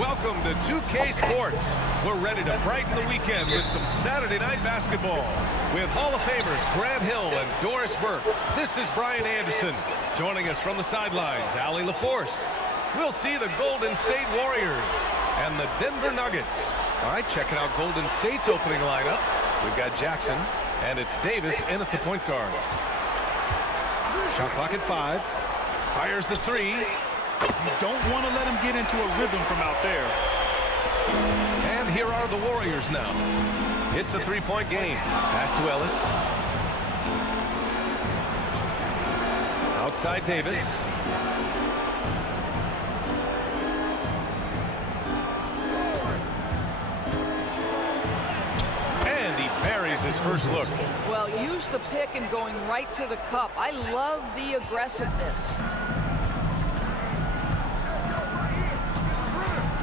Welcome to 2K Sports. We're ready to brighten the weekend with some Saturday night basketball. With Hall of Famers Grant Hill and Doris Burke, this is Brian Anderson. Joining us from the sidelines, Allie LaForce. We'll see the Golden State Warriors and the Denver Nuggets. All right, checking out Golden State's opening lineup. We've got Jackson, and it's Davis in at the point guard. Shot clock at 5. Fires the three. You don't want to let him get into a rhythm from out there. And here are the Warriors now. It's a three-point game. Pass to Ellis. Outside Davis. And he buries his first look. Well, use the pick and going right to the cup. I love the aggressiveness.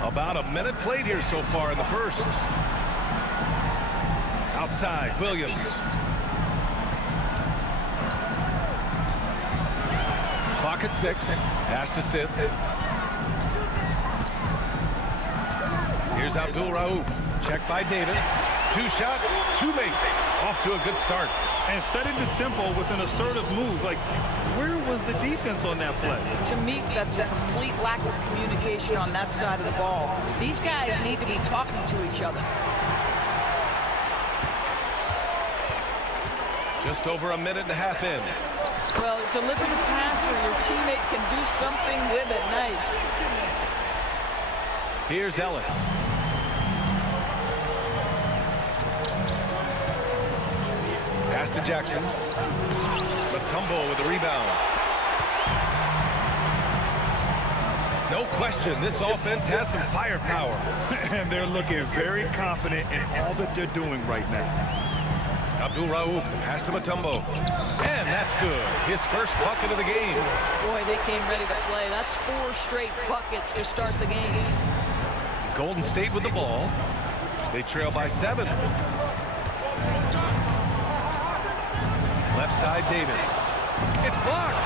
About a minute played here so far in the first. Outside, Williams. Clock at 6. Pass to Stith. Here's Abdul Rauf. Check by Davis. 2 shots, 2 makes. Off to a good start. And setting the tempo with an assertive move. Like, where was the defense on that play? To me, that's a complete lack of communication on that side of the ball. These guys need to be talking to each other. Just over a minute and a half in. Well, deliver the pass where your teammate can do something with it. Nice. Here's Ellis. Pass to Jackson. Mutombo with the rebound. No question, this offense has some firepower. And they're looking very confident in all that they're doing right now. Abdul Rauf, the pass to Mutombo. And that's good. His first bucket of the game. Boy, they came ready to play. That's 4 straight buckets to start the game. Golden State with the ball. They trail by 7. Left side, Davis. It's blocked.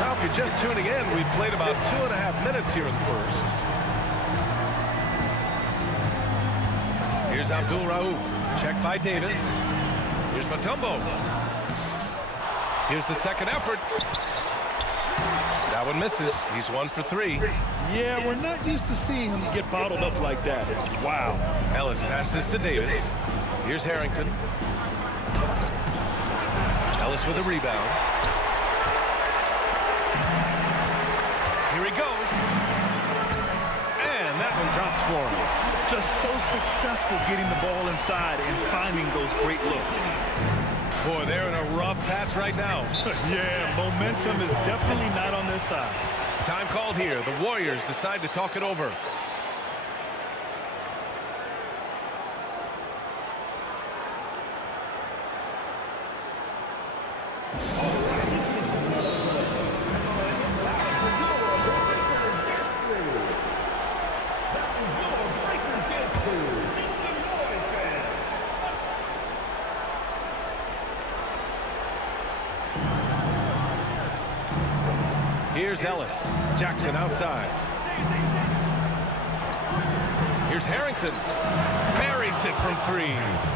Now, if you're just tuning in, we've played about 2.5 minutes here in the first. Here's Abdul Rauf. Check by Davis. Here's Mutombo. Here's the second effort. That one misses. He's 1 for 3. Yeah, we're not used to seeing him get bottled up like that. Wow. Ellis passes to Davis. Here's Harrington. Ellis with a rebound. Here he goes. And that one drops for him. Just so successful getting the ball inside and finding those great looks. Boy, they're in a rough patch right now. Yeah, momentum is definitely not on their side. Time called here. The Warriors decide to talk it over. Here's Ellis. Jackson outside. Here's Harrington. Buries it from 3.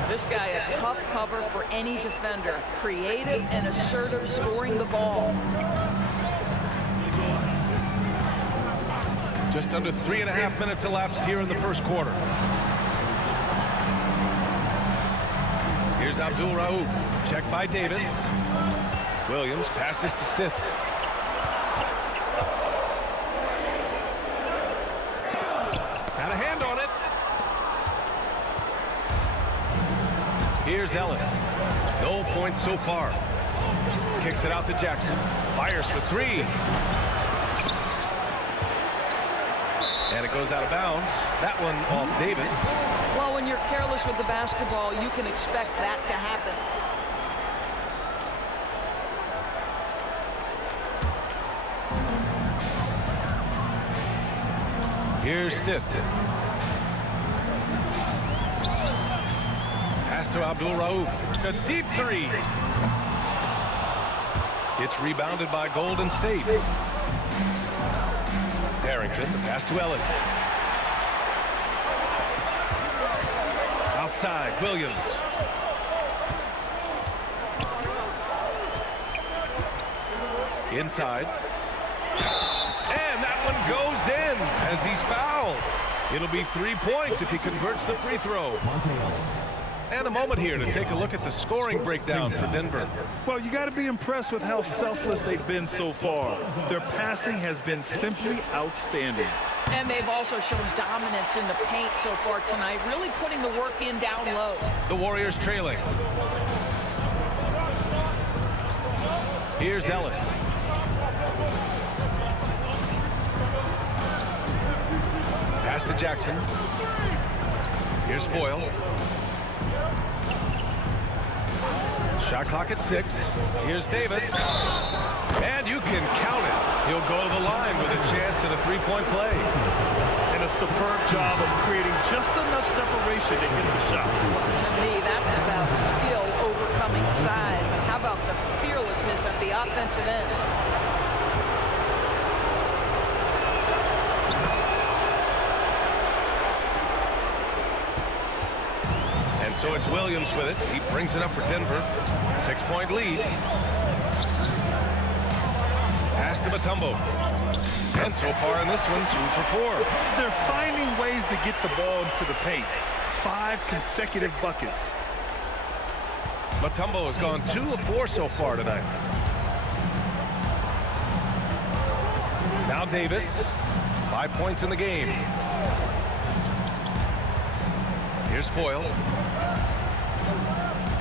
This guy, a tough cover for any defender. Creative and assertive scoring the ball. Just under 3.5 minutes elapsed here in the first quarter. Here's Abdul Rauf. Check by Davis. Williams passes to Stith. Got a hand on it. Here's Ellis. No points so far. Kicks it out to Jackson. Fires for 3. And it goes out of bounds. That one off Davis. Well, when you're careless with the basketball, you can expect that to happen. Here's Stith. Pass to Abdul Rauf. A deep 3. It's rebounded by Golden State. Harrington, the pass to Ellis. Outside, Williams. Inside. And that one goes in as he's fouled. It'll be 3 points if he converts the free throw. And a moment here to take a look at the scoring breakdown for Denver. Well, you got to be impressed with how selfless they've been so far. Their passing has been simply outstanding. And they've also shown dominance in the paint so far tonight, really putting the work in down low. The Warriors trailing. Here's Ellis. Pass to Jackson. Here's Foyle. Shot clock at 6. Here's Davis. And you can count it. He'll go to the line with a chance at a three-point play. And a superb job of creating just enough separation to hit the shot. To me, that's about skill overcoming size. And how about the fearlessness at the offensive end? So it's Williams with it. He brings it up for Denver. 6-point lead. Pass to Mutombo. And so far in this one, 2 for 4. They're finding ways to get the ball into the paint. 5 consecutive buckets. Mutombo has gone 2 of 4 so far tonight. Now Davis. 5 points in the game. Here's Foyle.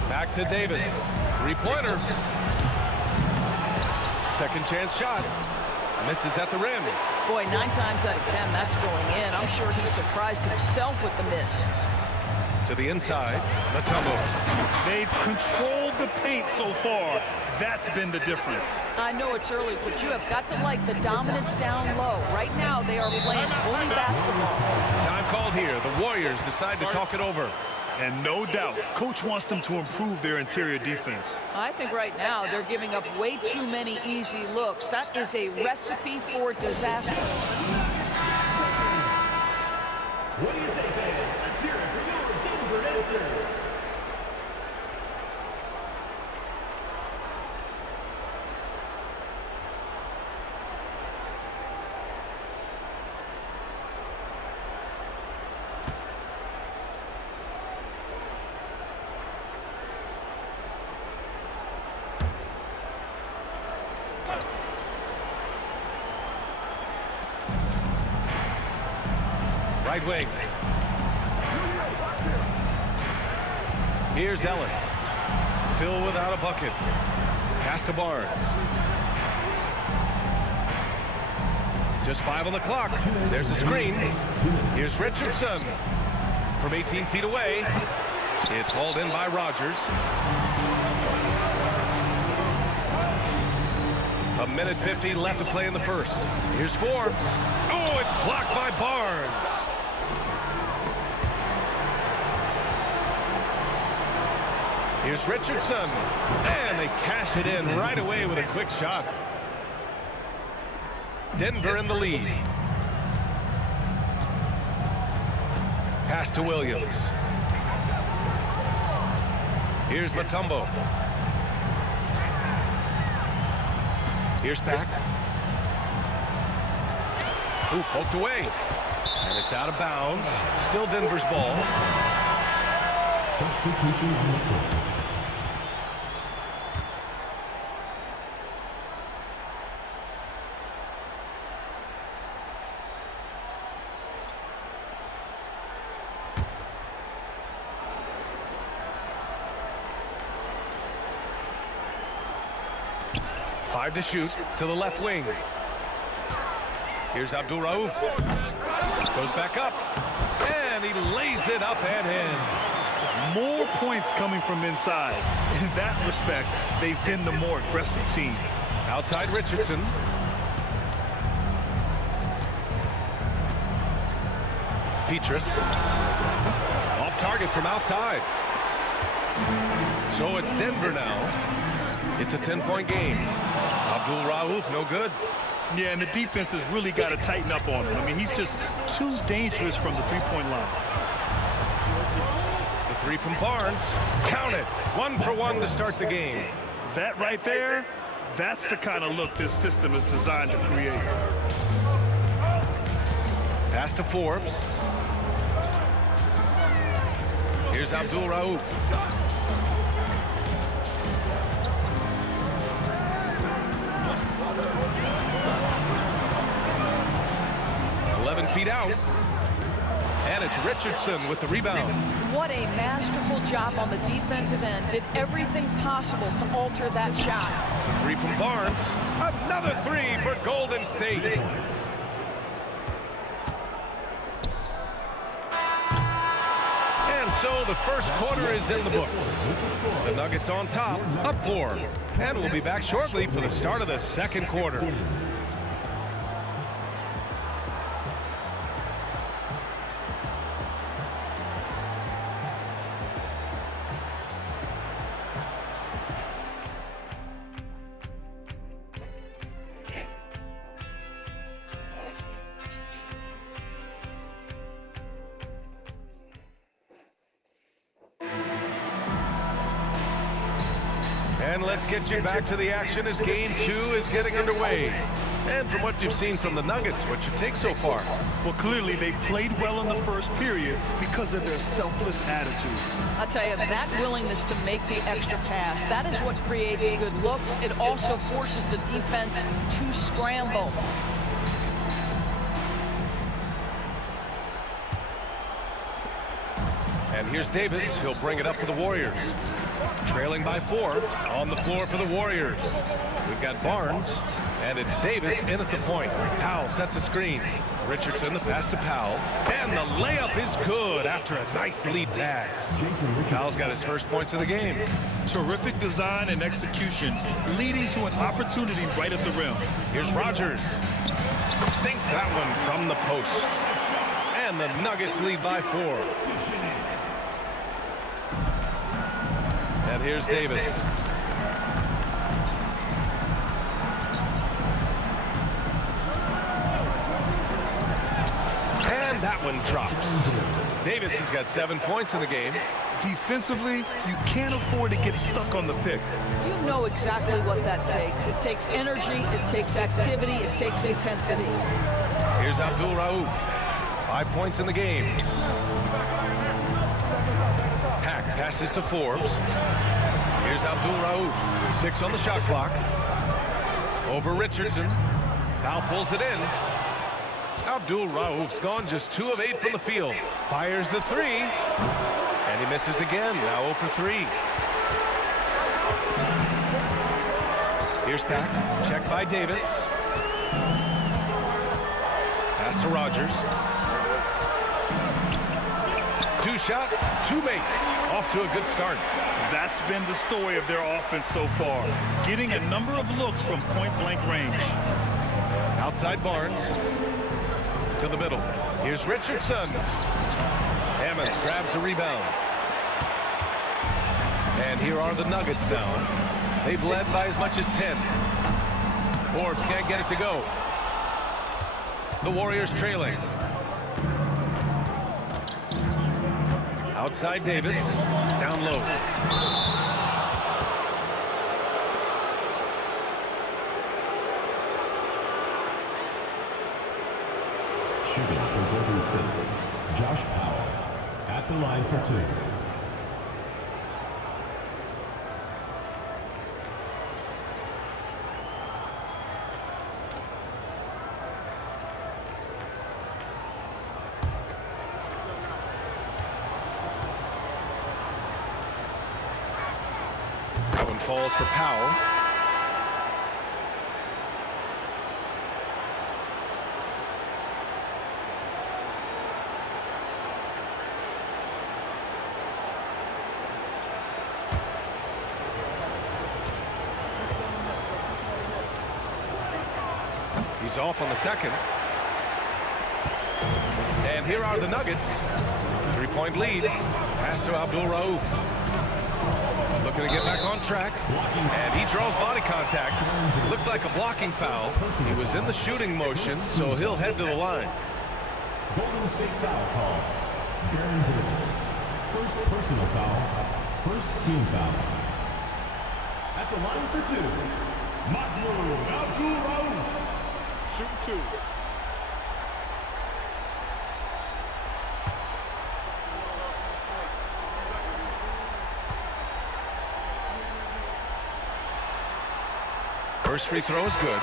Back to Davis. Three-pointer. Second chance shot. Misses at the rim. Boy, 9 times out of 10, that's going in. I'm sure he's surprised himself with the miss. To the inside, Mutombo. They've controlled the paint so far. That's been the difference. I know it's early, but you have got to like the dominance down low. Right now, they are playing only basketball. Time called here. The Warriors decide to talk it over. And no doubt, coach wants them to improve their interior defense. I think right now they're giving up way too many easy looks. That is a recipe for disaster. What do you say, fans? Let's hear it for your Denver answers. Right wing. Here's Ellis. Still without a bucket. Pass to Barnes. Just 5 on the clock. There's a screen. Here's Richardson. From 18 feet away. It's hauled in by Rogers. A minute 50 left to play in the first. Here's Forbes. Oh, it's blocked by Barnes. Here's Richardson. And they cash it in right away with a quick shot. Denver in the lead. Pass to Williams. Here's Mutombo. Here's Pack. Ooh, poked away. And it's out of bounds. Still Denver's ball. Substitution on the court. Five to shoot to the left wing. Here's Abdul Rauf. Goes back up. And he lays it up and in. More points coming from inside. In that respect, they've been the more aggressive team. Outside Richardson. Petrus. Off target from outside. So it's Denver now. It's a 10-point game. Abdul Rauf, no good. Yeah, and the defense has really got to tighten up on him. I mean, he's just too dangerous from the three-point line. The three from Barnes. Count it. 1 for 1 to start the game. That right there, that's the kind of look this system is designed to create. Pass to Forbes. Here's Abdul Rauf. Feet out, and it's Richardson with the rebound. What a masterful job on the defensive end. Did everything possible to alter that shot. Three from Barnes. Another three for Golden State. And so the first quarter is in the books. The Nuggets on top, up 4. And we'll be back shortly for the start of the second quarter. And let's get you back to the action as game 2 is getting underway. And from what you've seen from the Nuggets, what's your take so far? Well, clearly they played well in the first period because of their selfless attitude. I'll tell you, that willingness to make the extra pass, that is what creates good looks. It also forces the defense to scramble. And here's Davis. He'll bring it up for the Warriors. Trailing by 4 on the floor for the Warriors. We've got Barnes, and it's Davis in at the point. Powell sets a screen. Richardson, the pass to Powell. And the layup is good after a nice lead pass. Powell's got his first points of the game. Terrific design and execution, leading to an opportunity right at the rim. Here's Rogers. Sinks that one from the post. And the Nuggets lead by 4. And here's Davis. And that one drops. Davis has got 7 points in the game. Defensively, you can't afford to get stuck on the pick. You know exactly what that takes. It takes energy, it takes activity, it takes intensity. Here's Abdul Rauf. 5 points in the game. Pack passes to Forbes. Here's Abdul Rauf. 6 on the shot clock. Over Richardson. Powell pulls it in. Abdul Rauf's gone just 2 of 8 from the field. Fires the 3. And he misses again. Now 0 for 3. Here's Pack. Check by Davis. Pass to Rogers. 2 shots, 2 makes. Off to a good start. That's been the story of their offense so far, getting a number of looks from point-blank range. Outside Barnes. To the middle. Here's Richardson. Hammonds grabs a rebound. And here are the Nuggets now. They've led by as much as 10. Forbes can't get it to go. The Warriors trailing. Outside Davis. Down low. Shooting for Golden State, Josh Powell at the line for 2. That one falls for Powell. He's off on the second. And here are the Nuggets. 3-point lead. Pass to Abdul Rauf. looking to get back on track. And he draws body contact. Looks like a blocking foul. He was in the shooting motion, so he'll head to the line. Golden State foul call. Baron Davis. First personal foul. First team foul. At the line for two, Mahmoud Abdul-Rauf. Shooting two. First free throw is good.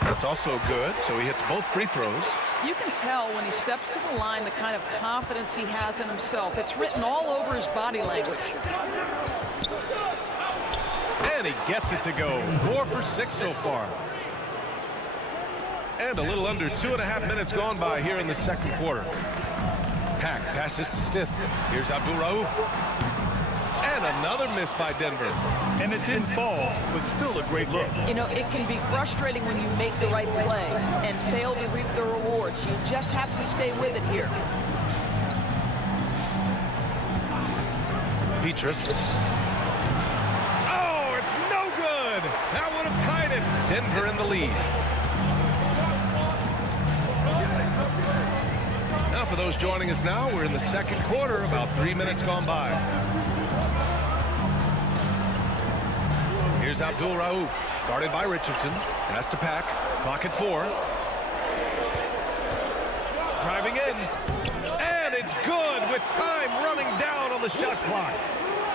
That's also good, so he hits both free throws. You can tell when he steps to the line the kind of confidence he has in himself. It's written all over his body language. And he gets it to go. 4 for 6 so far. And a little under 2.5 minutes gone by here in the second quarter. Pack passes to Stith. Here's Abdul-Rauf. And another miss by Denver. And it didn't fall, but still a great look. You know, it can be frustrating when you make the right play and fail to reap the rewards. You just have to stay with it here. Petrus. Oh, it's no good. That would have tied it. Denver in the lead. Now for those joining us now, we're in the second quarter, about 3 minutes gone by. Here's Abdul-Rauf, guarded by Richardson. Pass to Pack. Clock at 4. Driving in. And it's good with time running down on the shot clock.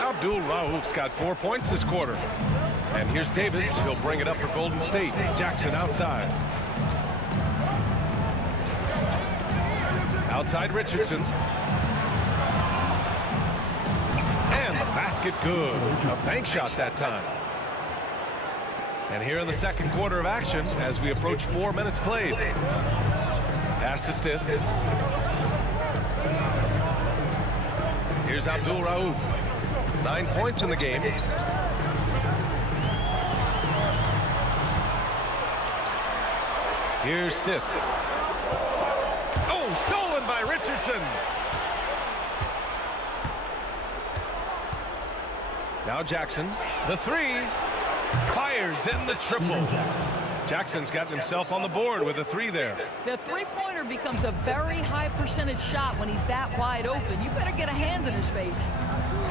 Abdul-Rauf's got 4 points this quarter. And here's Davis. He'll bring it up for Golden State. Jackson outside. Outside Richardson. And the basket good. A bank shot that time. And here in the second quarter of action as we approach 4 minutes played. Pass to Stith. Here's Abdul-Rauf. 9 points in the game. Here's Stith. Oh, stolen by Richardson. Now Jackson. The three. Fires in the triple. Jackson's gotten himself on the board with a 3 there. The three-pointer becomes a very high percentage shot when he's that wide open. You better get a hand in his face.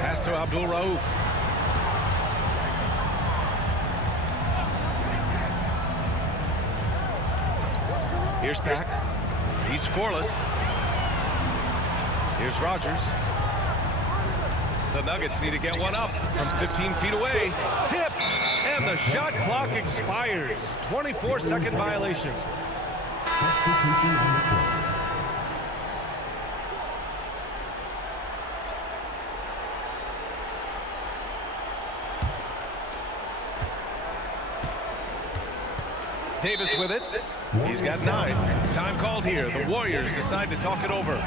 Pass to Abdul-Rauf. Here's Pack. He's scoreless. Here's Rogers. The Nuggets need to get one up from 15 feet away. Tip, and the shot clock expires. 24-second violation. Substitution on the court. Davis with it. He's got 9. Time called here. The Warriors decide to talk it over.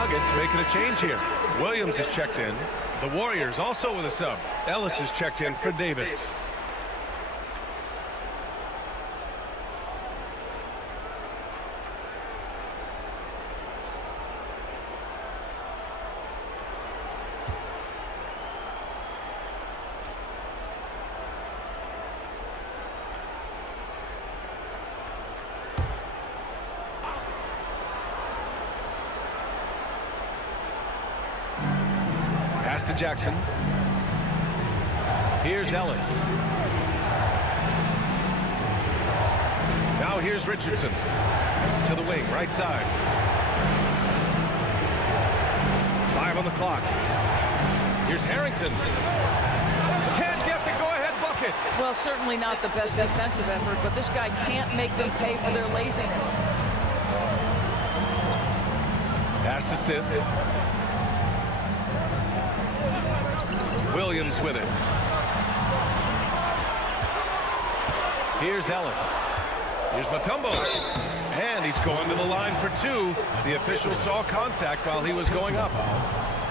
Nuggets making a change here. Williams is checked in. The Warriors also with a sub. Ellis is checked in for Davis. Pass to Jackson. Here's Ellis. Now here's Richardson. To the wing, right side. 5 on the clock. Here's Harrington. Can't get the go-ahead bucket. Well, certainly not the best defensive effort, but this guy can't make them pay for their laziness. Pass to Stith. Williams with it. Here's Ellis. Here's Mutombo. And he's going to the line for 2. The official saw contact while he was going up.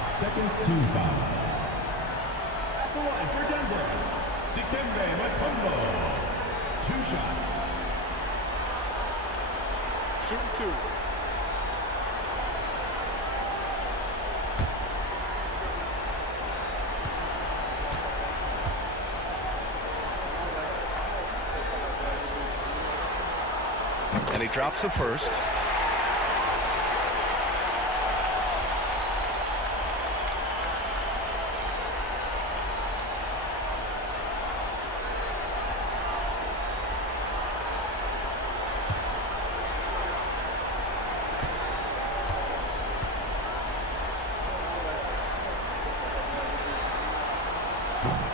Second team foul. At the line for Denver, Dikembe Mutombo. 2 shots. Shoot 2. And he drops the first.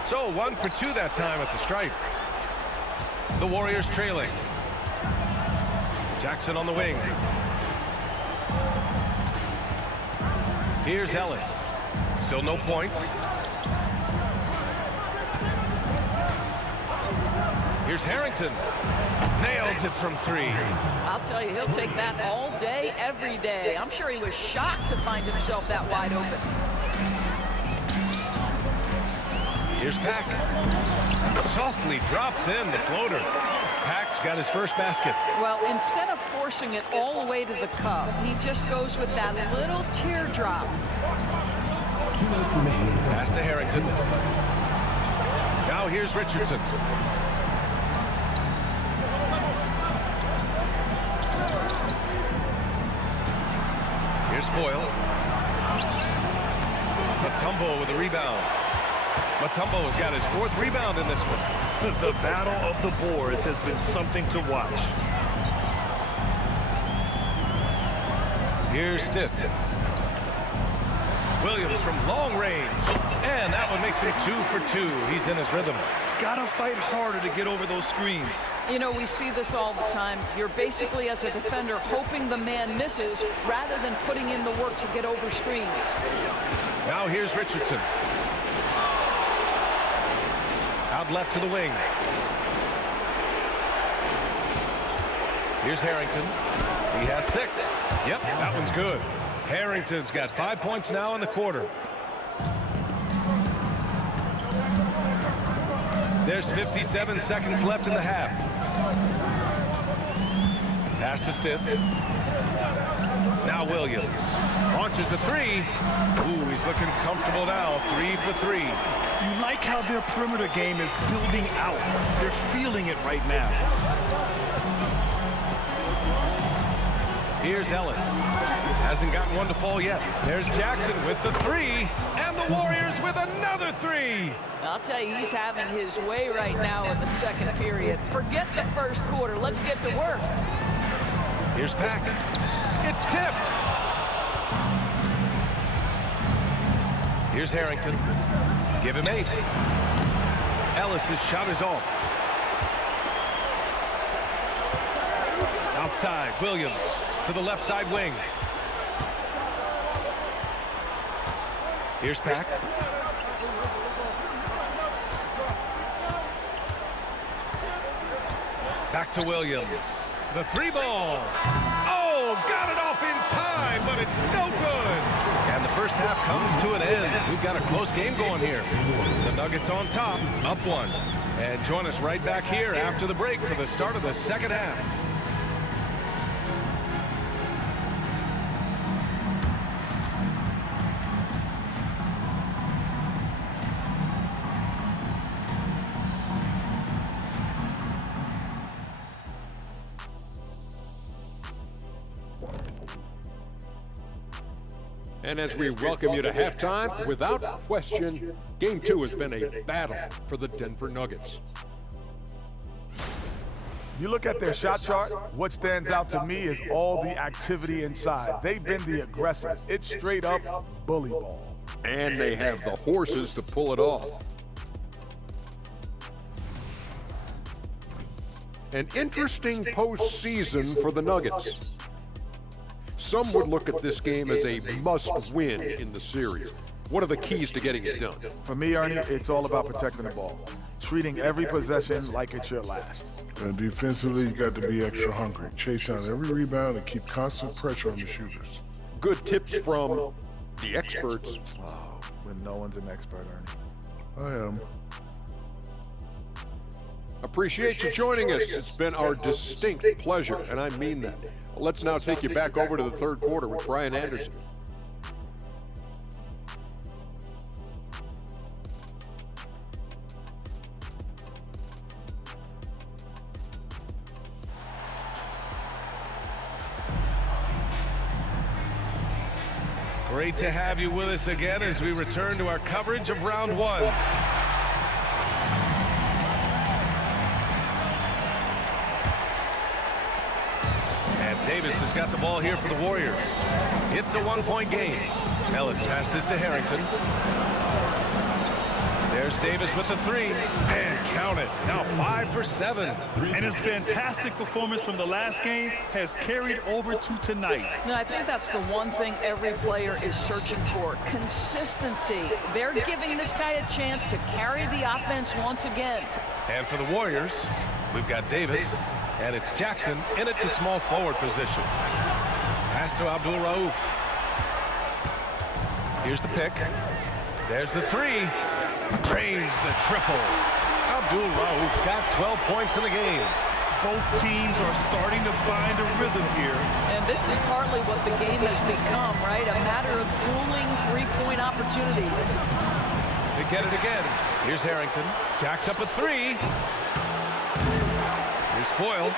So 1 for 2 that time at the stripe. The Warriors trailing. Jackson on the wing. Here's Ellis. Still no points. Here's Harrington. Nails it from 3. I'll tell you, he'll take that all day, every day. I'm sure he was shocked to find himself that wide open. Here's Pack. Softly drops in the floater. Pack's got his first basket. Well, instead of forcing it all the way to the cup, he just goes with that little teardrop. 2 minutes remaining. Pass to Harrington. Now here's Richardson. Here's Foyle. Mutombo with a rebound. Mutombo's got his 4th rebound in this one. The battle of the boards has been something to watch. Here's Stith. Williams from long range. And that one makes him 2 for 2. He's in his rhythm. Gotta fight harder to get over those screens. You know, we see this all the time. You're basically, as a defender, hoping the man misses rather than putting in the work to get over screens. Now here's Richardson. Out left to the wing. Here's Harrington. He has 6. Yep, that one's good. Harrington's got 5 points now in the quarter. There's 57 seconds left in the half. Pass to Stith. Now Williams. Launches a 3. Ooh, he's looking comfortable now. 3 for 3. You like how their perimeter game is building out. They're feeling it right now. Here's Ellis. Hasn't gotten one to fall yet. There's Jackson with the 3. And the Warriors with another 3. I'll tell you, he's having his way right now in the second period. Forget the first quarter. Let's get to work. Here's Pack. It's tipped. Here's Harrington. Give him 8. Ellis's shot is off. Outside, Williams to the left side wing. Here's Pack. Back to Williams. The 3 ball. Oh, got it off in time, but it's no good. first half comes to an end. We've got a close game going here. The Nuggets on top, up one. And join us right back here after the break for the start of the second half. And as we welcome you to halftime, without question, Game 2 has been a battle for the Denver Nuggets. You look at their shot chart, what stands out to me is all the activity inside. They've been the aggressors. It's straight up bully ball. And they have the horses to pull it off. An interesting postseason for the Nuggets. Some would look at this game as a must-win in the series. What are the keys to getting it done? For me, Ernie, it's all about protecting the ball. Treating every possession like it's your last. And defensively, you got to be extra hungry. Chase down every rebound and keep constant pressure on the shooters. Good tips from the experts. Oh, when no one's an expert, Ernie. I am. Appreciate you joining us. It's been our distinct pleasure, and I mean that. Let's now take you back over to the third quarter with Brian Anderson. Great to have you with us again as we return to our coverage of round one. And Davis has got the ball here for the Warriors. It's a one-point game. Ellis passes to Harrington. There's Davis with the three. And count it. Now 5 for 7. And his fantastic performance from the last game has carried over to tonight. No, I think that's the one thing every player is searching for. Consistency. They're giving this guy a chance to carry the offense once again. And for the Warriors, we've got Davis, and it's Jackson in at the small forward position. Pass to Abdul Rauf. Here's the pick. There's the three. Drains the triple. Abdul Rauf's got 12 points in the game. Both teams are starting to find a rhythm here. And this is partly what the game has become, right? A matter of dueling three-point opportunities. They get it again. Here's Harrington. Jacks up a three. Here's Foyle.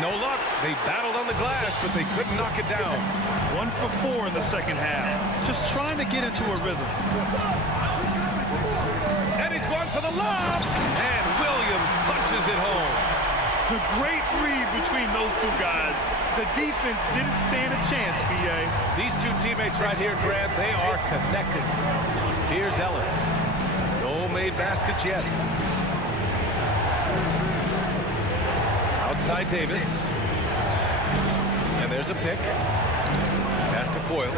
No luck. They battled on the glass, but they couldn't knock it down. 1 for 4 in the second half. Just trying to get into a rhythm. And he's going for the lob. And Williams punches it home. A great read between those two guys. The defense didn't stand a chance, B.A. These two teammates right here, Grant, they are connected. Here's Ellis. No made baskets yet. Outside Davis. And there's a pick. Pass to Foyle.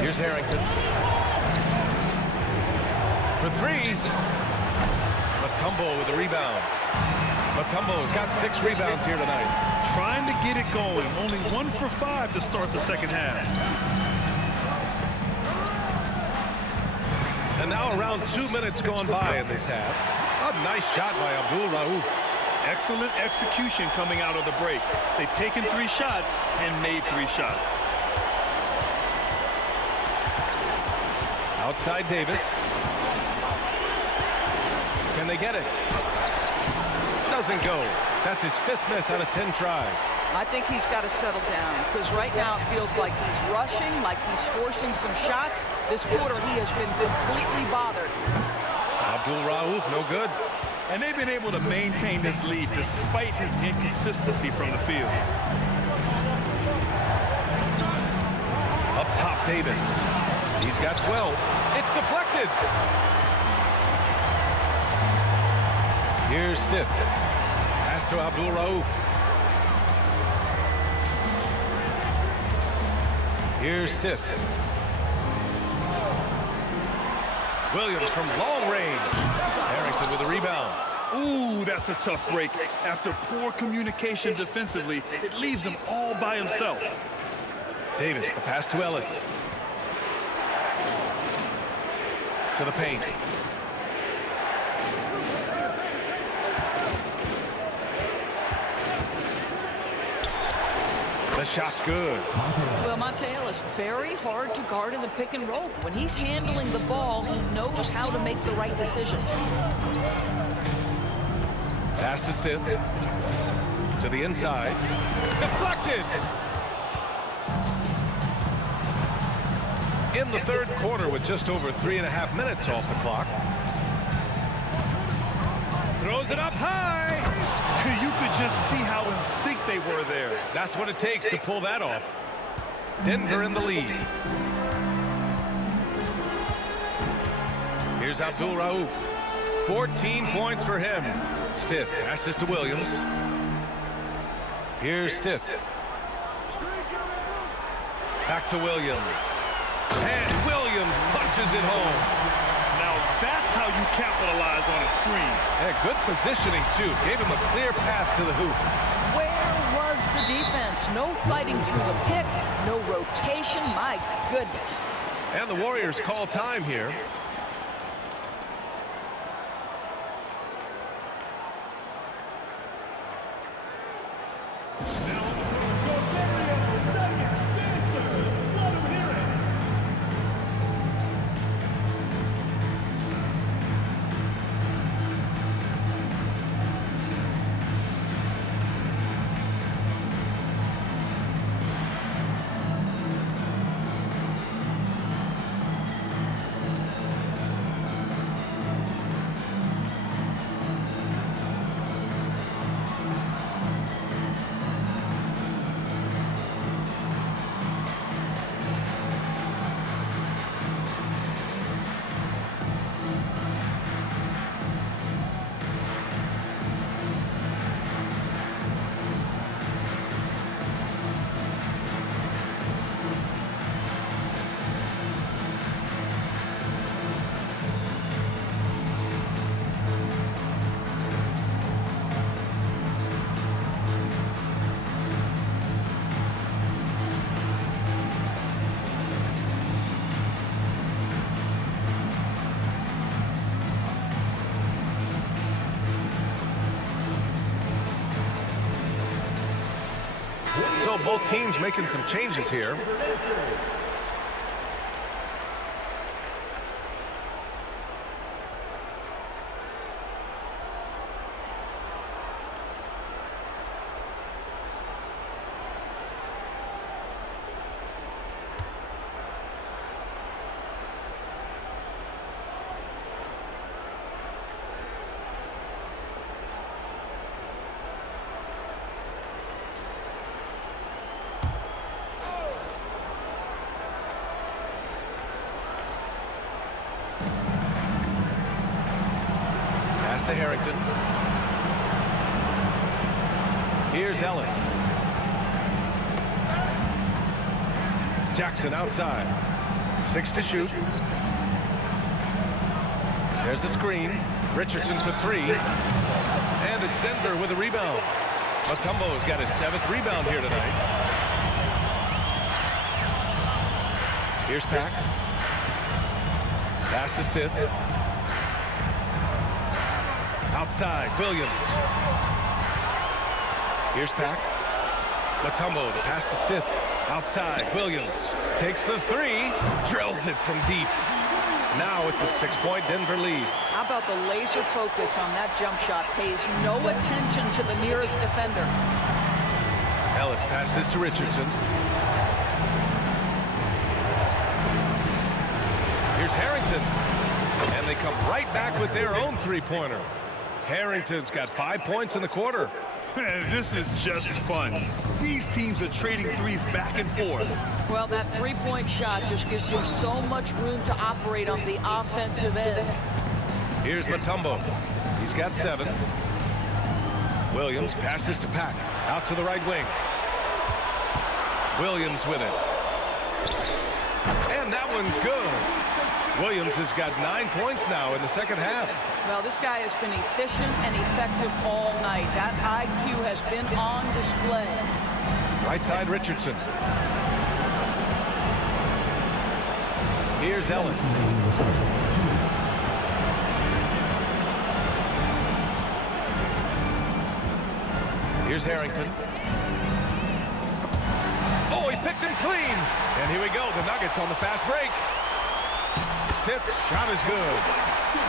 Here's Harrington. For three. Mutombo with the rebound. Mutombo's got 6 rebounds here tonight. Trying to get it going. Only 1 for 5 to start the second half. And now around 2 minutes gone by in this half. A nice shot by Abdul Rauf. Excellent execution coming out of the break. They've taken 3 shots and made 3 shots. Outside Davis. Can they get it? Doesn't go. That's his 5th miss out of 10 tries. I think he's got to settle down because right now it feels like he's rushing, like he's forcing some shots. This quarter he has been completely bothered. Abdul Rauf, no good. And they've been able to maintain this lead despite his inconsistency from the field. Up top, Davis. He's got 12. It's deflected. Here's Stiff. Pass to Abdul Rauf. Here's Stiff. Williams from long range. Harrington with a rebound. Ooh, that's a tough break. After poor communication defensively, it leaves him all by himself. Davis, the pass to Ellis. to the paint. The shot's good. Well, Monte Ellis, very hard to guard in the pick and roll. When he's handling the ball, he knows how to make the right decision. Pass to Stith. To the inside. Deflected! In the third quarter with just over 3.5 minutes off the clock. Throws it up high! You could just see how in sync they were there. That's what it takes to pull that off. Denver in the lead. Here's Abdul Rauf. 14 points for him. Stith passes to Williams. Here's Stith. Back to Williams. And Williams punches it home. Now that's how you capitalize on a screen. Yeah, good positioning, too. Gave him a clear path to the hoop. Where was the defense? No fighting through the pick, no rotation. My goodness. And the Warriors call time here. So both teams making some changes here. To Harrington. Here's Ellis. Jackson outside. 6 to shoot. There's a screen. Richardson for 3. And it's Denver with a rebound. Mutombo's got his 7th rebound here tonight. Here's Pack. Pass to Stith. Outside, Williams. Here's Pack. Mutombo, the pass to Stith. Outside, Williams. Takes the 3. Drills it from deep. Now it's a 6-point Denver lead. How about the laser focus on that jump shot? Pays no attention to the nearest defender. Ellis passes to Richardson. Here's Harrington. And they come right back with their own three-pointer. Harrington's got 5 points in the quarter. This is just fun. These teams are trading threes back and forth. Well, that three-point shot just gives you so much room to operate on the offensive end. Here's Mutombo. He's got 7. Williams passes to Pack. Out to the right wing. Williams with it. And that one's good. Williams has got 9 points now in the second half. Well, this guy has been efficient and effective all night. That IQ has been on display. Right side, Richardson. Here's Ellis. Here's Harrington. Oh, he picked him clean. And here we go, the Nuggets on the fast break. Stitz shot is good.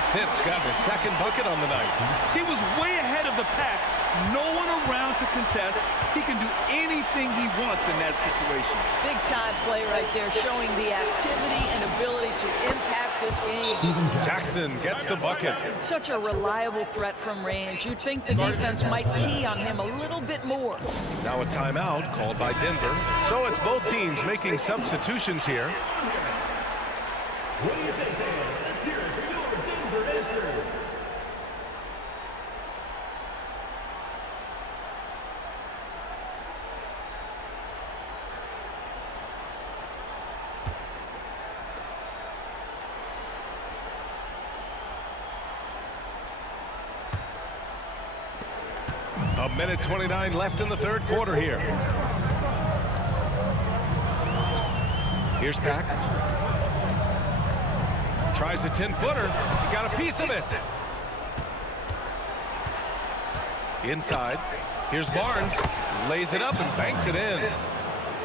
Stitz got his second bucket on the night. He was way ahead of the pack. No one around to contest. He can do anything he wants in that situation. Big time play right there, showing the activity and ability to impact this game. Jackson gets the bucket. Such a reliable threat from range. You'd think the defense might key on him a little bit more. Now a timeout called by Denver. So it's both teams making substitutions here. What do you say, fans? Let's hear it for your Denver answers. A minute 29 left in the third quarter here. Here's Pack. Tries a 10-footer. He got a piece of it. Inside. Here's Barnes. Lays it up and banks it in.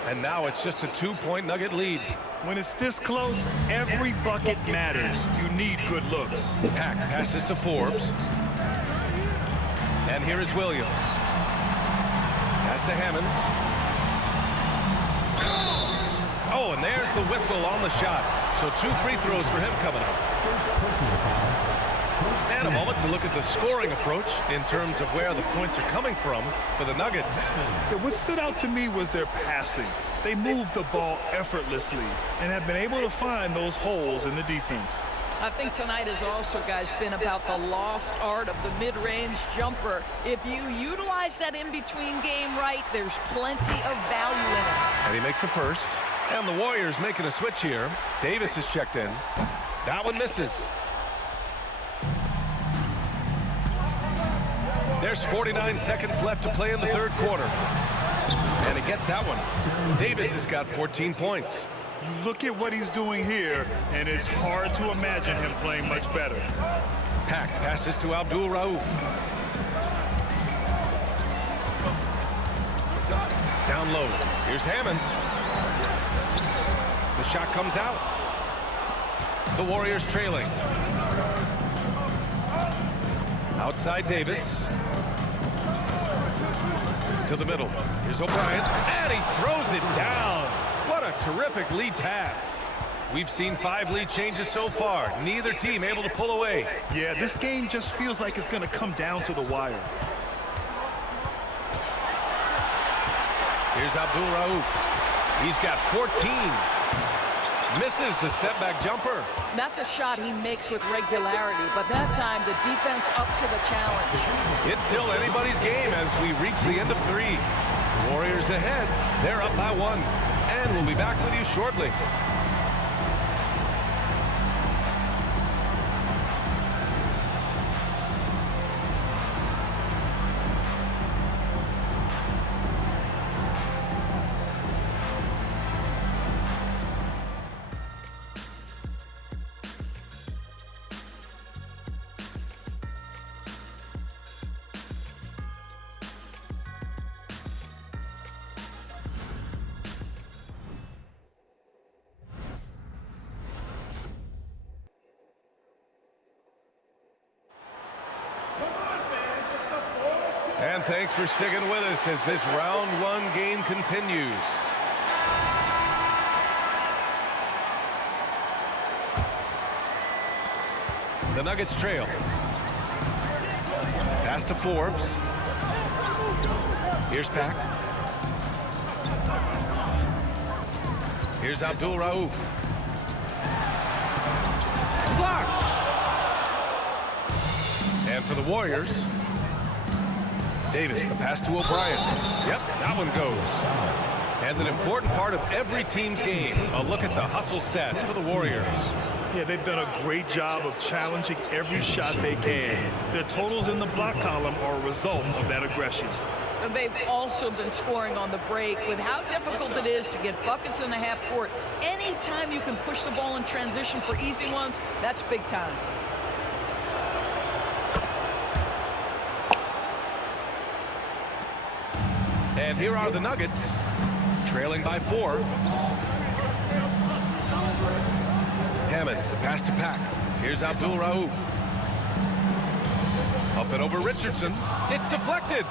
And now it's just a 2-point Nugget lead. When it's this close, every bucket matters. You need good looks. Pack passes to Forbes. And here is Williams. Pass to Hammonds. Oh, and there's the whistle on the shot. So 2 free throws for him coming up. And a moment to look at the scoring approach in terms of where the points are coming from for the Nuggets. Yeah, what stood out to me was their passing. They moved the ball effortlessly and have been able to find those holes in the defense. I think tonight has also, guys, been about the lost art of the mid-range jumper. If you utilize that in-between game right, there's plenty of value in it. And he makes a first. And the Warriors making a switch here. Davis is checked in. That one misses. There's 49 seconds left to play in the third quarter. And he gets that one. Davis has got 14 points. You look at what he's doing here, and it's hard to imagine him playing much better. Pack passes to Abdul Rauf. Down low. Here's Hammonds. The shot comes out. The Warriors trailing. Outside Davis. To the middle. Here's O'Brien. And he throws it down. What a terrific lead pass. We've seen 5 lead changes so far. Neither team able to pull away. Yeah, this game just feels like it's going to come down to the wire. Here's Abdul Rauf. He's got 14. Misses the step-back jumper. That's a shot he makes with regularity, but that time the defense up to the challenge. It's still anybody's game as we reach the end of 3. Warriors ahead. They're up by 1. And we'll be back with you shortly. And thanks for sticking with us as this round 1 game continues. The Nuggets trail. Pass to Forbes. Here's Pack. Here's Abdul Rauf. Blocked! And for the Warriors, Davis, the pass to O'Brien. Yep, that one goes. And an important part of every team's game, a look at the hustle stats for the Warriors. Yeah, they've done a great job of challenging every shot they can. Their totals in the block column are a result of that aggression. And they've also been scoring on the break. With how difficult it is to get buckets in the half court, anytime you can push the ball in transition for easy ones, that's big time. And here are the Nuggets, trailing by 4. Hammonds, the pass to Pack. Here's Abdul Rauf. Up and over Richardson. It's deflected.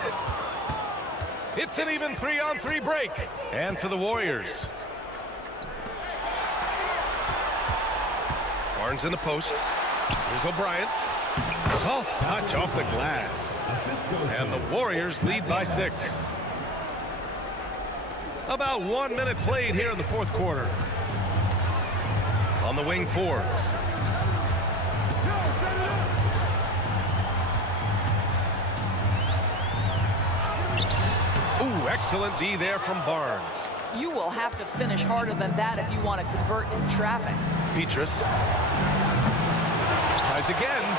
It's an even 3-on-3 break. And for the Warriors. Barnes in the post. Here's O'Brien. Soft touch off the glass. And the Warriors lead by 6. About 1 minute played here in the fourth quarter. On the wing, Forbes. Ooh, excellent D there from Barnes. You will have to finish harder than that if you want to convert in traffic. Petrus tries again,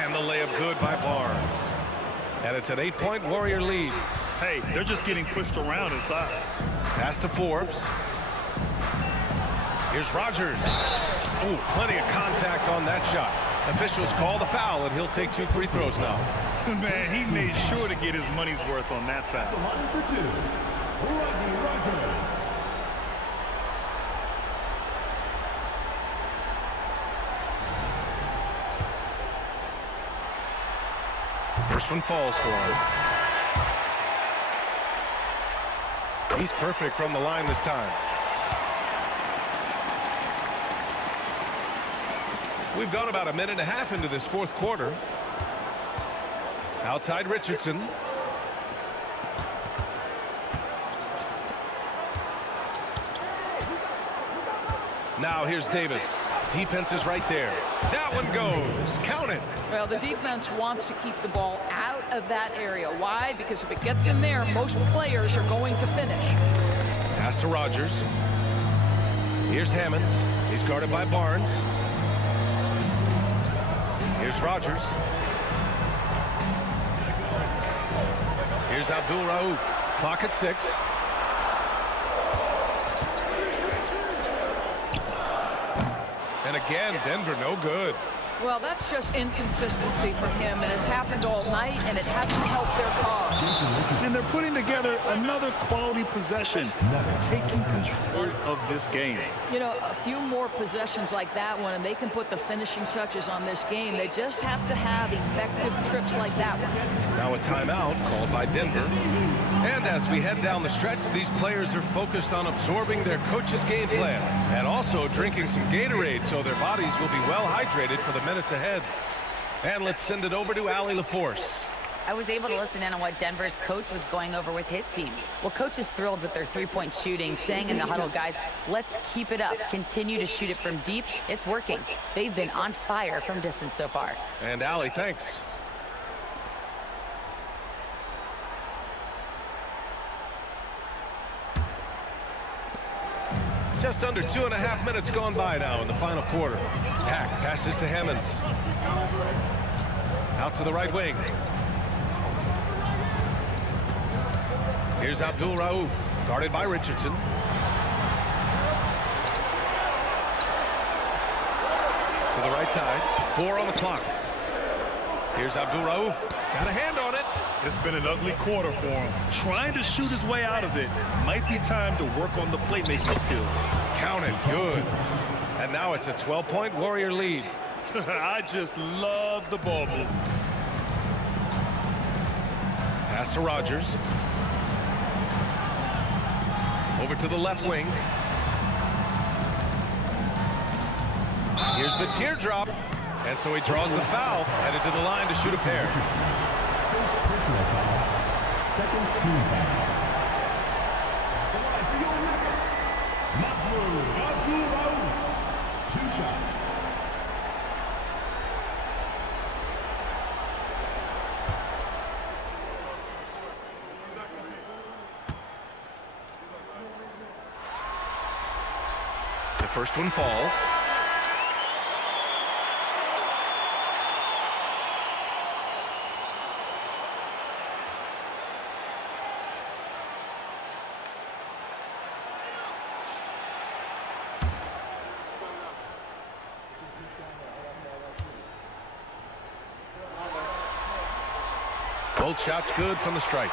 and the layup good by Barnes. And it's an 8-point Warrior lead. Hey, they're just getting pushed around inside. Pass to Forbes. Here's Rogers. Ooh, plenty of contact on that shot. Officials call the foul, and he'll take 2 free throws now. Man, he made sure to get his money's worth on that foul. The line for 2, Rodney Rogers. First one falls for him. He's perfect from the line this time. We've gone about a minute and a half into this fourth quarter. Outside Richardson. Now here's Davis. Defense is right there. That one goes. Count it. Well, the defense wants to keep the ball out of that area. Why? Because if it gets in there, most players are going to finish. Pass to Rogers. Here's Hammonds. He's guarded by Barnes. Here's Rogers. Here's Abdul Rauf. Clock at 6. And again, Denver no good. Well, that's just inconsistency from him, and it's happened all night, and it hasn't helped their cause. And they're putting together another quality possession, taking control of this game. You know, a few more possessions like that one, and they can put the finishing touches on this game. They just have to have effective trips like that one. Now a timeout called by Denver. And as we head down the stretch, these players are focused on absorbing their coach's game plan and also drinking some Gatorade so their bodies will be well hydrated for the minutes ahead. And let's send it over to Allie LaForce. I was able to listen in on what Denver's coach was going over with his team. Well, coach is thrilled with their three-point shooting, saying in the huddle, guys, let's keep it up. Continue to shoot it from deep. It's working. They've been on fire from distance so far. And Allie, thanks. Just under 2.5 minutes gone by now in the final quarter. Pack passes to Hammonds. Out to the right wing. Here's Abdul Rauf, guarded by Richardson. To the right side. 4 on the clock. Here's Abdul Rauf. Got a hand on it. It's been an ugly quarter for him. Trying to shoot his way out of it. Might be time to work on the playmaking skills. Count it. Good. And now it's a 12-point Warrior lead. I just love the ball movement. Pass to Rogers. Over to the left wing. Here's the teardrop. And so he draws the foul, headed to the line to shoot a pair. First personal foul, second team foul. The line for your Nuggets, Mahmoud Abdul-Rauf. 2 shots. The first one falls. Both shots good from the strike.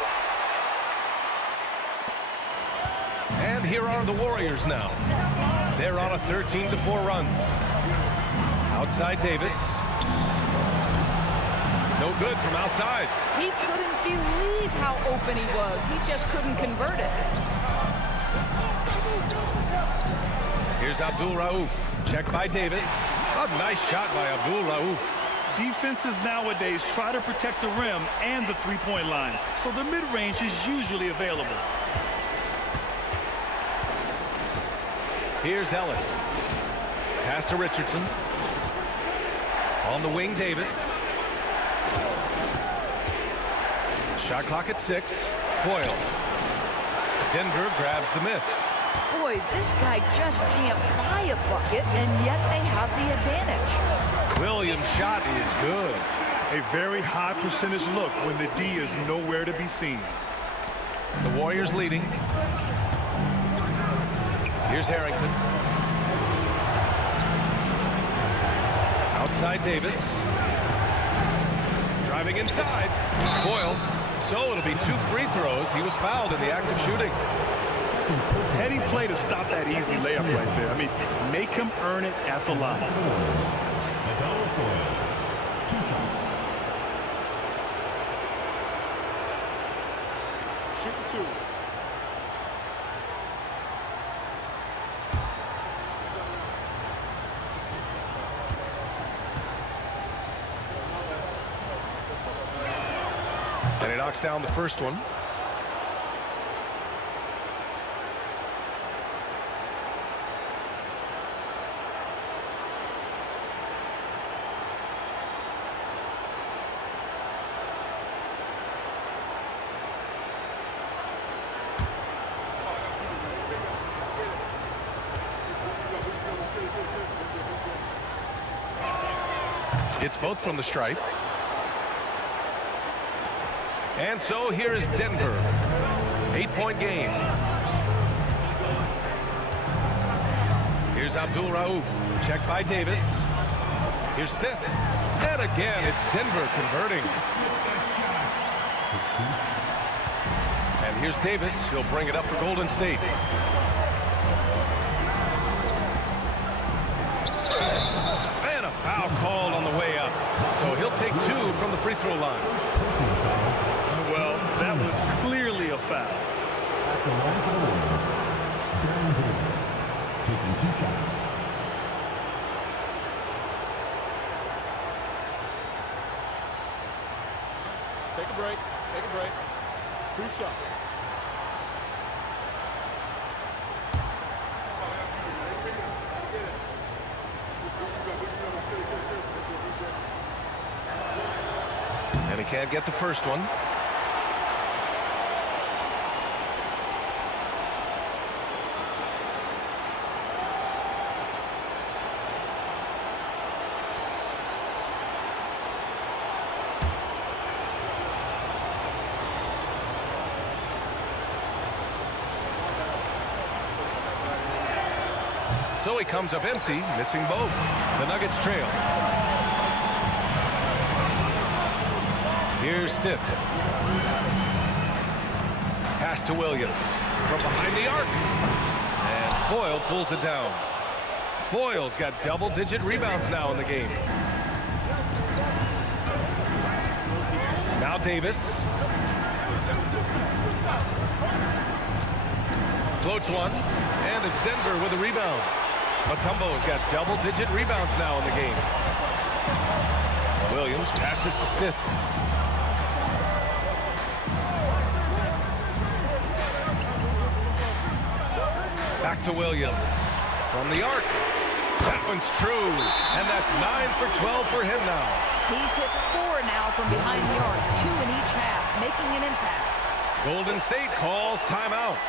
And here are the Warriors now. They're on a 13-4 run. Outside Davis. No good from outside. He couldn't believe how open he was. He just couldn't convert it. Here's Abdul Rauf. Check by Davis. A nice shot by Abdul Rauf. Defenses nowadays try to protect the rim and the three-point line, so the mid-range is usually available. Here's Ellis. Pass to Richardson. On the wing, Davis. Shot clock at 6. Foyle. Denver grabs the miss. Boy, this guy just can't buy a bucket, and yet they have the advantage. Williams' shot is good. A very high percentage look when the D is nowhere to be seen. The Warriors leading. Here's Harrington. Outside Davis. Driving inside. Foyle. So it'll be 2 free throws. He was fouled in the act of shooting. Heady play to stop that easy layup right there. I mean, make him earn it at the line. Adele Foyle, 2 shots. Shoot 2. And he knocks down the first one. It's both from the stripe. And so here is Denver. 8-point game. Here's Abdul Rauf. Check by Davis. Here's Stith. And again, it's Denver converting. And here's Davis. He'll bring it up for Golden State. And a foul called on the way up. So he'll take 2 from the free throw line. Well, that was clearly a foul. At the line for the Warriors, Baron Davis, taking 2 shots. Take a break. Take a break. 2 shots. And he can't get the first one. So he comes up empty, missing both. The Nuggets trail. Here's Stith. Pass to Williams. From behind the arc. And Foyle pulls it down. Foyle's got double-digit rebounds now in the game. Now Davis. Floats one. And it's Denver with a rebound. Mutombo's got double-digit rebounds now in the game. Williams passes to Stith. Back to Williams. From the arc. That one's true. And that's 9 for 12 for him now. He's hit 4 now from behind the arc, 2 in each half, making an impact. Golden State calls timeout.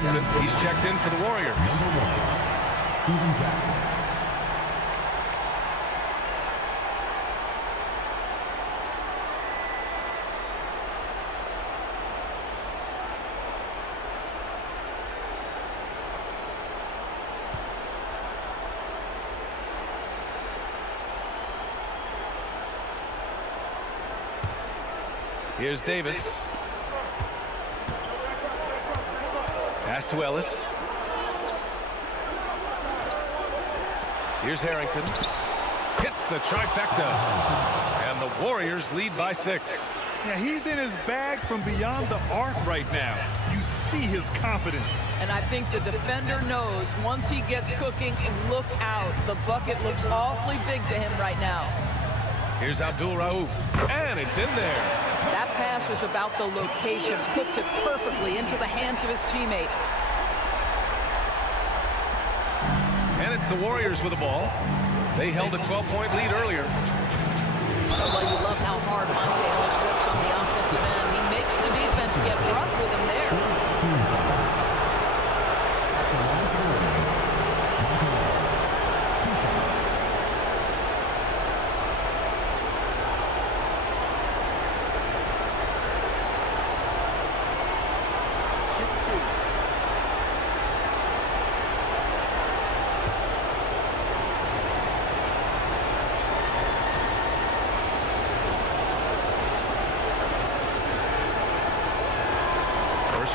Jackson. He's checked in for the Warriors. Number 1, Steven Jackson. Here's Davis. Pass to Ellis. Here's Harrington. Hits the trifecta. And the Warriors lead by 6. Yeah, he's in his bag from beyond the arc right now. You see his confidence. And I think the defender knows once he gets cooking, look out. The bucket looks awfully big to him right now. Here's Abdul Rauf. And it's in there. That pass was about the location. Puts it perfectly into the hands of his teammate. And it's the Warriors with the ball. They held a 12-point lead earlier. Although you love how hard Monte Ellis works on the offensive end. He makes the defense get rough with him there.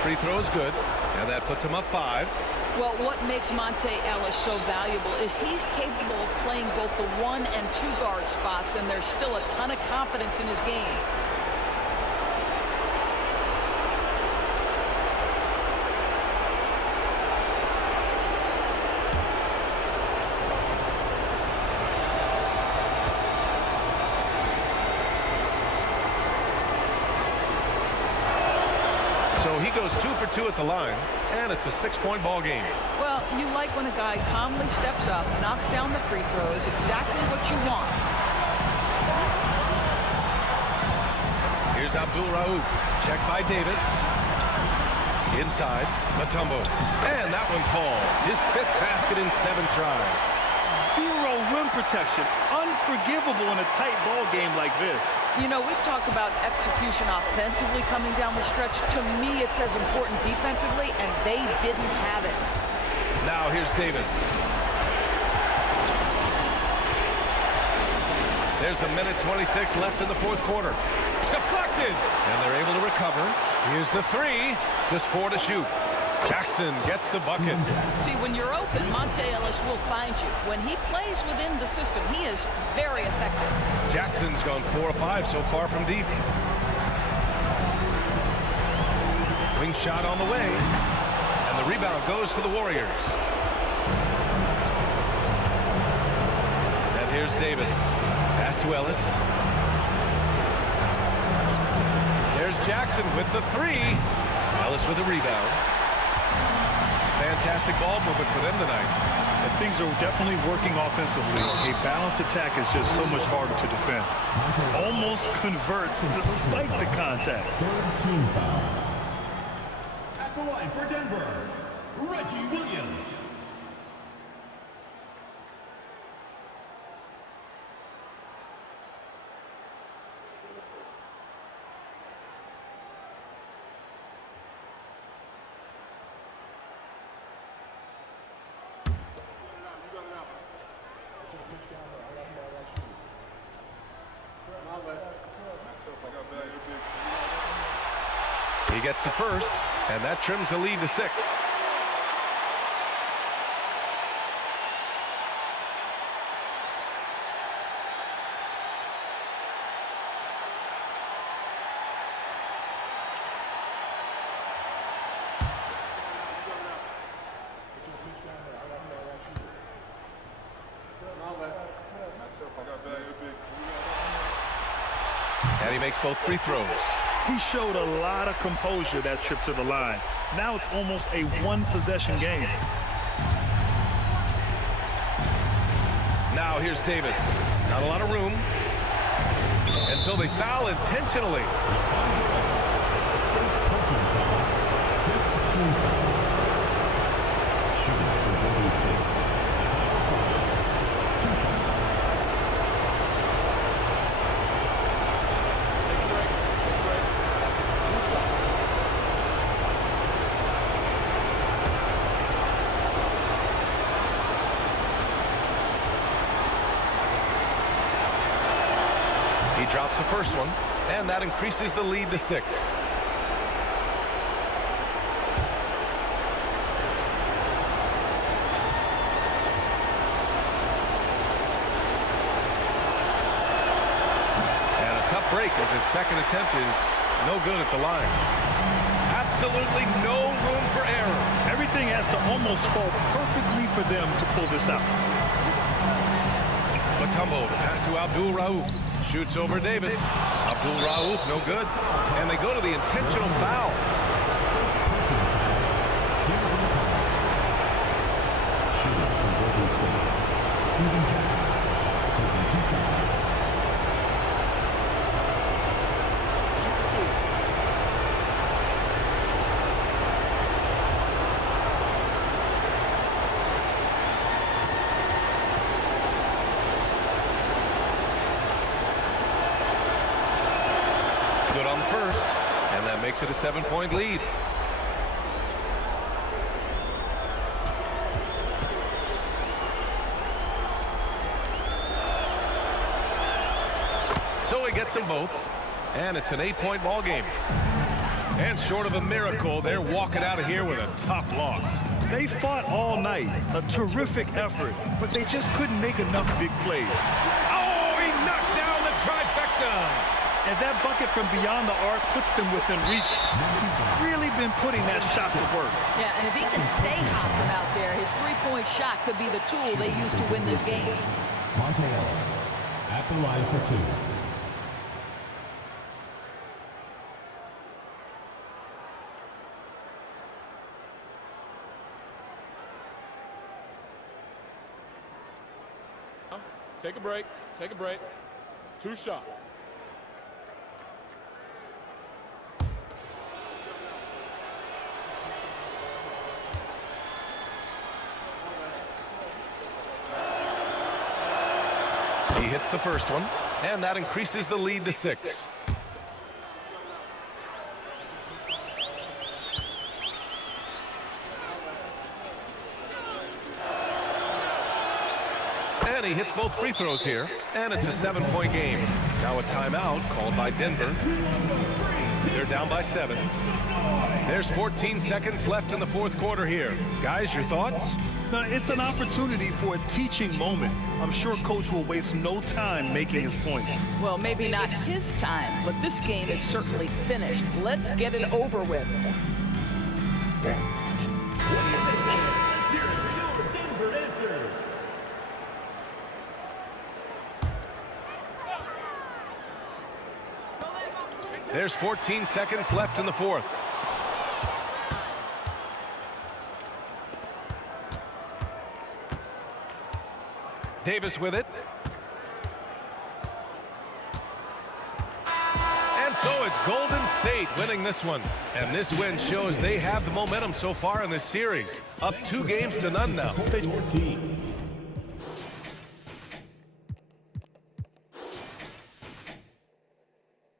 Free throw is good, and that puts him up 5. Well, what makes Monte Ellis so valuable is he's capable of playing both the 1 and 2 guard spots, and there's still a ton of confidence in his game. So he goes 2 for 2 at the line, and it's a 6-point ball game. Well, you like when a guy calmly steps up, knocks down the free throws, exactly what you want. Here's Abdul Rauf. Checked by Davis. Inside, Mutombo. And that one falls. His 5th basket in 7 tries. Zero rim protection. Unforgivable in a tight ball game like this. You know, we talk about execution offensively coming down the stretch. To me, it's as important defensively, and they didn't have it. Now here's Davis. There's a minute 26 left in the 4th quarter. Deflected! And they're able to recover. Here's the 3. Just 4 to shoot. Jackson gets the bucket. See, when you're open, Monte Ellis will find you. When he plays within the system, he is very effective. Jackson's gone 4 of 5 so far from deep. Wing shot on the way. And the rebound goes to the Warriors. And here's Davis. Pass to Ellis. There's Jackson with the 3. Ellis with the rebound. Fantastic ball movement for them tonight. And things are definitely working offensively. A balanced attack is just so much harder to defend. Almost converts despite the contact. 3rd team foul. At the line for Denver, Reggie Williams. He gets the first, and that trims the lead to 6. And he makes both free throws. He showed a lot of composure that trip to the line. Now it's almost a one-possession game. Now here's Davis. Not a lot of room. And so they foul intentionally. State. Two shots. He drops the first one, and that increases the lead to 6. And a tough break as his second attempt is no good at the line. Absolutely no room for error. Everything has to almost fall perfectly for them to pull this out. Mutombo, the pass to Abdul Rauf. Shoots over Davis. Abdul Rauf, no good. And they go to the intentional foul. Teams in the foul. Shooter from Golden State, Stephen Jackson, taking 2 shots. Good on the first, and that makes it a 7-point lead. So he gets them both, and it's an 8-point ball game. And short of a miracle, they're walking out of here with a tough loss. They fought all night, a terrific effort, but they just couldn't make enough big plays. Oh, he knocked down the trifecta! And that bucket from beyond the arc puts them within reach. He's really been putting that shot to work. Yeah, and if he can stay hot from out there, his three-point shot could be the tool they use to win this game. Monte Ellis at the line for 2. Take a break. Take a break. 2 shots. He hits the first one, and that increases the lead to 6. And he hits both free throws here, and it's a 7-point game. Now a timeout called by Denver. They're down by 7. There's 14 seconds left in the 4th quarter here. Guys, your thoughts? Now, it's an opportunity for a teaching moment. I'm sure Coach will waste no time making his points. Well, maybe not his time, but this game is certainly finished. Let's get it over with. There's 14 seconds left in the 4th. Davis with it. And so it's Golden State winning this one. And this win shows they have the momentum so far in this series. Up 2 games to none now. Your team.